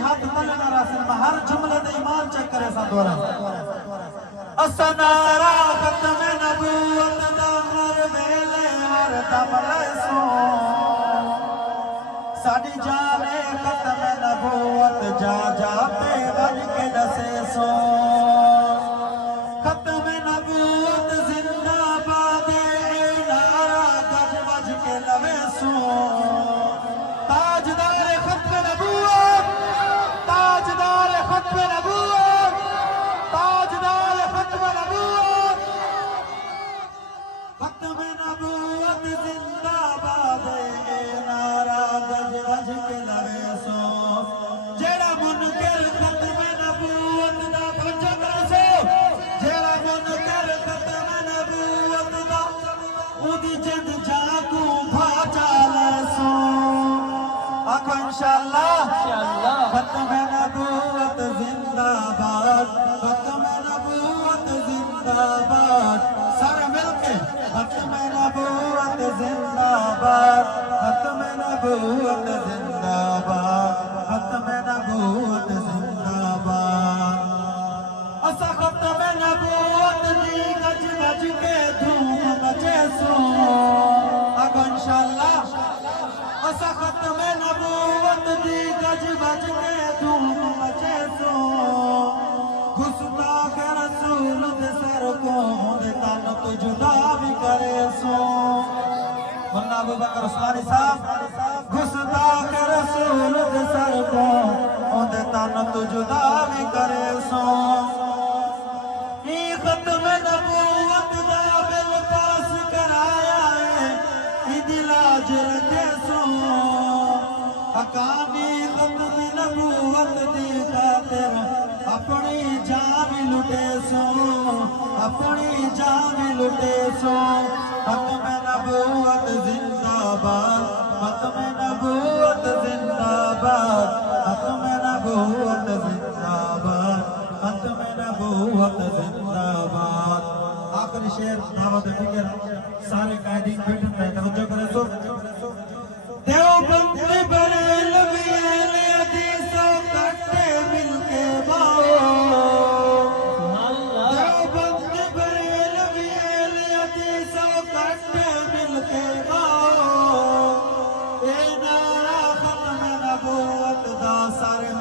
ہاتھ تلے نہ راسن میں ہر جملے دے ایمان چیک کرے سا دورا اسا نارا ختم نبوت دا ہر ویلے ہر دم لسو ساڑی جانے ختم نبوت جا جا پہ بن کے دسے سو ختم نبوت زندہ بادے نارا گج بج کے لوے سو تاجدار ختم نبوت تاجدار ختم نبوت تاجدار ختم نبوت ختم نبوت زندہ بادے نارا گج بج کے لوے سو جیڑا منکر ختم نبوت دا پنجا کرسو جیڑا منکر ختم نبوت دا اودی جد جاگو بھاجا لسو آنکھو انشاءاللہ ختم نبوت زندہ باد ختم نبوت زندہ باد سارے مل کے ختم نبوت زندہ باد ختم نبوت زندہ باد ختم نبوت زندہ باد اسا ختم نبوت دی گج بج کے دھوم مچے سو آنکھو انشاءاللہ اسا ختم نبوت دی گج بج کے دھوم مچے سو گستاخ رسول دے سر کو دے تن تو جدا بھی کرے سو مولانا ابو بکر عثمانی صاحب گستاخ رسول دے سر کو دے تن تو جدا بھی کرے سو ای ختم نبوت دا بل پاس کرایا ہے ای دلاج رکھے سو حقانی ختم نبوت دی خاطر اپنی جان لٹے سو اپنی جان لٹے سو ختم نبوت زندہ باد ختم نبوت زندہ باد ختم نبوت زندہ باد ختم نبوت زندہ باد آخری شعر دعوت فکر سارے قائدین بیٹھن میں توجہ کرے سو دیوبند بریلوی اہل حدیث و کٹے مل کے باؤ دیوبند بریلوی اہل حدیث و کٹے مل کے باؤ اے نعرہ ختم نبوت دا سارے